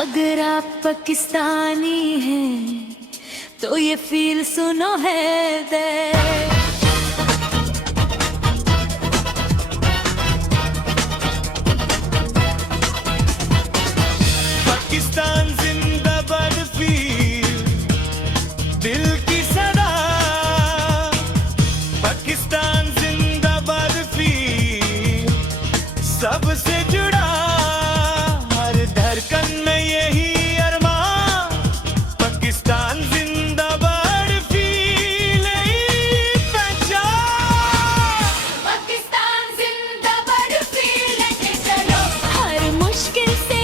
अगर आप पाकिस्तानी हैं तो ये फील सुनो है दे। पाकिस्तान जिंदाबाद फील दिल की सदा। पाकिस्तान जिंदाबाद फील सबसे जुड़ा हर धड़कन में यही अरमान। पाकिस्तान जिंदाबाद फील पहचान। पाकिस्तान जिंदाबाद फील के चलो हर मुश्किल से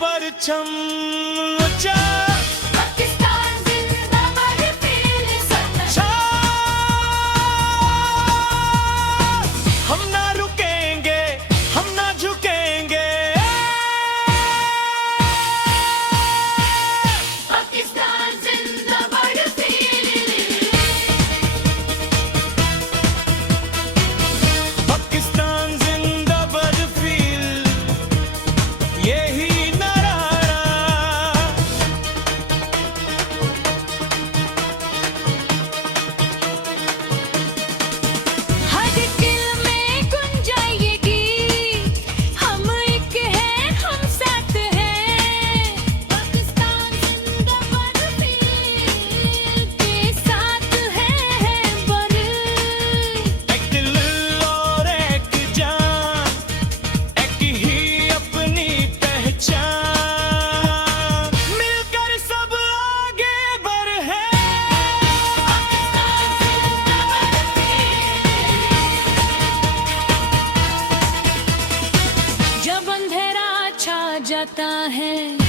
परचम ऊंचा। पाकिस्तान जिंदाबाद फील सच्चा। हम ना रुकेंगे, हम ना झुकेंगे। पाकिस्तान जिंदाबाद फील। पाकिस्तान जिंदाबाद फील यही जाता है।